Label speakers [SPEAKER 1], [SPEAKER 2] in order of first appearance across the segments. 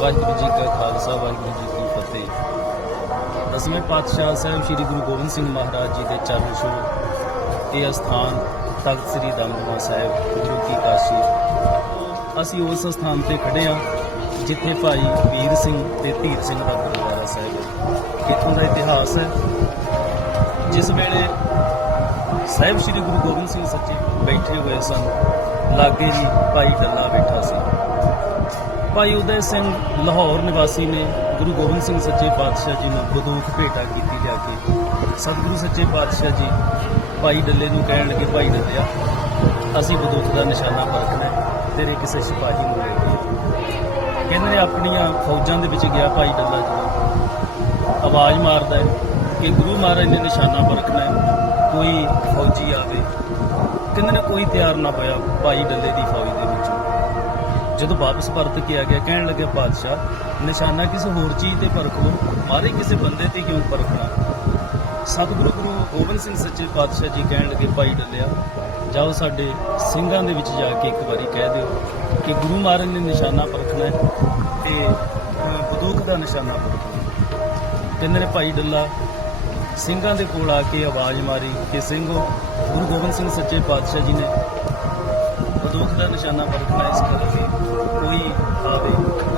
[SPEAKER 1] ਵਾਹਿਗੁਰੂ ਜੀ ਕਾ ਖਾਲਸਾ, ਵਾਹਿਗੁਰੂ ਜੀ ਕੀ ਫਤਿਹ। ਦਸਵੇਂ ਪਾਤਸ਼ਾਹ ਸਾਹਿਬ ਸ੍ਰੀ ਗੁਰੂ ਗੋਬਿੰਦ ਸਿੰਘ ਮਹਾਰਾਜ ਜੀ ਦੇ ਚਰਨ ਛੋਹ ਇਹ ਅਸਥਾਨ ਤਖਤ ਸ੍ਰੀ ਦਮਦਮਾ ਸਾਹਿਬ, ਗੁਰੂ ਕੀ ਕਾਸ਼ੀ। ਅਸੀਂ ਉਸ ਸਥਾਨ ਤੇ ਖੜੇ ਹਾਂ, ਜਿੱਥੇ ਭਾਈ ਵੀਰ ਸਿੰਘ ਤੇ ਧੀਰ ਸਿੰਘ ਦਾ ਗੁਰਦੁਆਰਾ ਸਾਹਿਬ ਹੈ। ਇੱਥੋਂ ਦਾ ਇਤਿਹਾਸ ਹੈ? ਜਿਸ ਵੇਲੇ ਸਾਹਿਬ ਸ੍ਰੀ ਗੁਰੂ ਗੋਬਿੰਦ ਸਿੰਘ ਸੱਚੇ ਬੈਠੇ ਹੋਏ ਸਨ, ਲਾਗੇ ਜੀ ਭਾਈ ਡੱਲਾ ਬੈਠਾ ਸੀ। ਭਾਈ ਉਦੈ ਸਿੰਘ ਲਾਹੌਰ ਨਿਵਾਸੀ ਨੇ ਗੁਰੂ ਗੋਬਿੰਦ ਸਿੰਘ ਸੱਚੇ ਪਾਤਸ਼ਾਹ ਜੀ ਨੂੰ ਬਦੂਖ ਭੇਟਾ ਕੀਤੀ ਜਾ ਕੇ। ਸਤਿਗੁਰੂ ਸੱਚੇ ਪਾਤਸ਼ਾਹ ਜੀ ਭਾਈ ਡੱਲੇ ਨੂੰ ਕਹਿਣ ਲੱਗੇ, ਭਾਈ ਡੱਲਿਆ, ਅਸੀਂ ਬਦੂਖ ਦਾ ਨਿਸ਼ਾਨਾ ਪਰਖਣਾ ਤੇਰੇ ਕਿਸੇ ਸਿਪਾਹੀ ਨੂੰ ਲੈ ਕੇ ਕਹਿੰਦੇ ਨੇ ਆਪਣੀਆਂ ਫੌਜਾਂ ਦੇ ਵਿੱਚ ਗਿਆ ਭਾਈ ਡੱਲਾ ਜੀ। ਆਵਾਜ਼ ਮਾਰਦਾ ਹੈ ਕਿ ਗੁਰੂ ਮਹਾਰਾਜ ਨੇ ਨਿਸ਼ਾਨਾ ਪਰਖਣਾ ਹੈ, ਕੋਈ ਫੌਜੀ ਆਵੇ। ਕਹਿੰਦੇ ਨੇ, ਕੋਈ ਤਿਆਰ ਨਾ ਹੋਇਆ ਭਾਈ ਡੱਲੇ ਦੀ ਫੌਜ ਦੇ ਵਿੱਚ। ਜਦੋਂ ਵਾਪਸ ਪਰਤ ਕੇ ਆ ਗਿਆ ਕਹਿਣ ਲੱਗੇ ਪਾਤਸ਼ਾਹ ਨਿਸ਼ਾਨਾ ਕਿਸੇ ਹੋਰ ਚੀਜ਼ ਤੇ ਪਰਖੋ ਮਾਰੇ ਕਿਸੇ ਬੰਦੇ ਤੇ ਕਿਉਂ ਪਰਖਣਾ ਸਤਿਗੁਰੂ ਗੁਰੂ ਗੋਬਿੰਦ ਸਿੰਘ ਸੱਚੇ ਪਾਤਸ਼ਾਹ ਜੀ ਕਹਿਣ ਲੱਗੇ ਭਾਈ ਡੱਲਿਆ ਜਾਓ ਸਾਡੇ ਸਿੰਘਾਂ ਦੇ ਵਿੱਚ ਜਾ ਕੇ ਇੱਕ ਵਾਰੀ ਕਹਿ ਦਿਓ ਕਿ ਗੁਰੂ ਮਹਾਰਾਜ ਨੇ ਨਿਸ਼ਾਨਾ ਪਰਖਣਾ ਹੈ ਤੇ ਅਹ, ਦਾ ਨਿਸ਼ਾਨਾ ਪਰਖਣਾ ਕਹਿੰਦੇ ਨੇ ਭਾਈ ਡੱਲਾ ਸਿੰਘਾਂ ਦੇ ਕੋਲ ਆ ਕੇ ਆਵਾਜ਼ ਮਾਰੀ ਕਿ ਸਿੰਘੋ ਗੁਰੂ ਗੋਬਿੰਦ ਸਿੰਘ ਸੱਚੇ ਪਾਤਸ਼ਾਹ ਜੀ ਨੇ ਦਾ ਨਿਸ਼ਾਨਾ ਪਰਖਣਾ ਇਸ ਕਰਕੇ ਕੋਈ ਆਵੇ।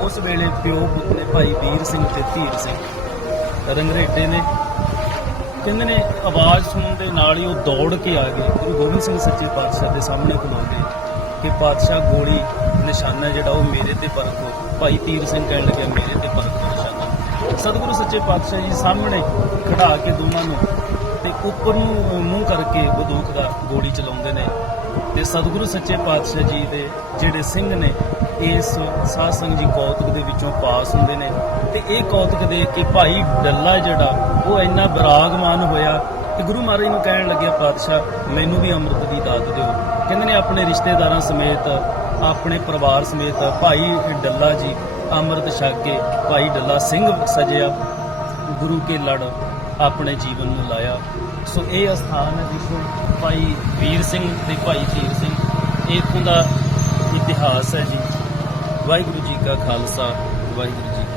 [SPEAKER 1] ਉਸ ਵੇਲੇ ਪਿਓ ਪੁੱਤ ਨੇ ਭਾਈ ਵੀਰ ਸਿੰਘ ਤੇ ਧੀਰ ਸਿੰਘ ਰੰਗਰੇਟੇ ਨੇ। ਕਹਿੰਦੇ ਨੇ, ਆਵਾਜ਼ ਸੁਣਨ ਦੇ ਨਾਲ ਹੀ ਉਹ ਦੌੜ ਕੇ ਆ ਗਏ। ਗੁਰੂ ਗੋਬਿੰਦ ਸਿੰਘ ਸੱਚੇ ਪਾਤਸ਼ਾਹ ਦੇ ਸਾਹਮਣੇ ਖਲੋਗੇ ਕਿ ਪਾਤਸ਼ਾਹ ਗੋਲੀ, ਨਿਸ਼ਾਨਾ ਜਿਹੜਾ ਉਹ ਮੇਰੇ ਤੇ ਪਰਖੋ। ਭਾਈ ਧੀਰ ਸਿੰਘ ਕਹਿਣ ਲੱਗਿਆ, ਮੇਰੇ ਤੇ ਪਰਖੋ ਨਿਸ਼ਾਨਾ। ਸਤਿਗੁਰੂ ਸੱਚੇ ਪਾਤਸ਼ਾਹ ਜੀ ਸਾਹਮਣੇ ਖੜਾ ਕੇ ਦੋਨਾਂ ਨੂੰ ਤੇ ਉੱਪਰ ਨੂੰ ਮੂੰਹ ਕਰਕੇ ਬੰਦੂਕ ਦਾ ਗੋਲੀ ਚਲਾਉਂਦੇ ਨੇ। ਤੇ ਸਤਿਗੁਰੂ ਸੱਚੇ ਪਾਤਸ਼ਾਹ ਜੀ ਦੇ ਜਿਹੜੇ ਸਿੰਘ ਨੇ, ਇਸ ਸਾਧ ਸੰਗਤ ਜੀ ਕੌਤਕ ਦੇ ਵਿੱਚੋਂ ਪਾਸ ਹੁੰਦੇ ਨੇ। ਤੇ ਇਹ ਕੌਤਕ ਦੇ ਕੇ ਭਾਈ ਡੱਲਾ ਜਿਹੜਾ, ਉਹ ਇੰਨਾ ਬਰਾਗਮਾਨ ਹੋਇਆ ਕਿ ਗੁਰੂ ਮਹਾਰਾਜ ਨੂੰ ਕਹਿਣ ਲੱਗਿਆ, ਪਾਤਸ਼ਾਹ, ਮੈਨੂੰ ਵੀ ਅੰਮ੍ਰਿਤ ਦੀ ਦਾਤ ਦਿਓ। ਕਹਿੰਦੇ ਨੇ ਆਪਣੇ ਰਿਸ਼ਤੇਦਾਰਾਂ ਸਮੇਤ, ਆਪਣੇ ਪਰਿਵਾਰ ਸਮੇਤ, ਭਾਈ ਡੱਲਾ ਜੀ ਅੰਮ੍ਰਿਤ ਛਕ ਕੇ ਭਾਈ ਡੱਲਾ ਸਿੰਘ ਸਜਿਆ, ਗੁਰੂ ਕੇ ਲੜ ਆਪਣੇ ਜੀਵਨ ਨੂੰ ਲਾਇਆ। ਸੋ ਇਹ ਅਸਥਾਨ ਹੈ ਜਿੱਥੋਂ ਭਾਈ ਵੀਰ ਸਿੰਘ ਤੇ ਭਾਈ ਧੀਰ ਸਿੰਘ। ਇੱਥੋਂ ਦਾ ਇਤਿਹਾਸ ਹੈ ਜੀ। ਵਾਹਿਗੁਰੂ ਜੀ ਕਾ ਖਾਲਸਾ, ਵਾਹਿਗੁਰੂ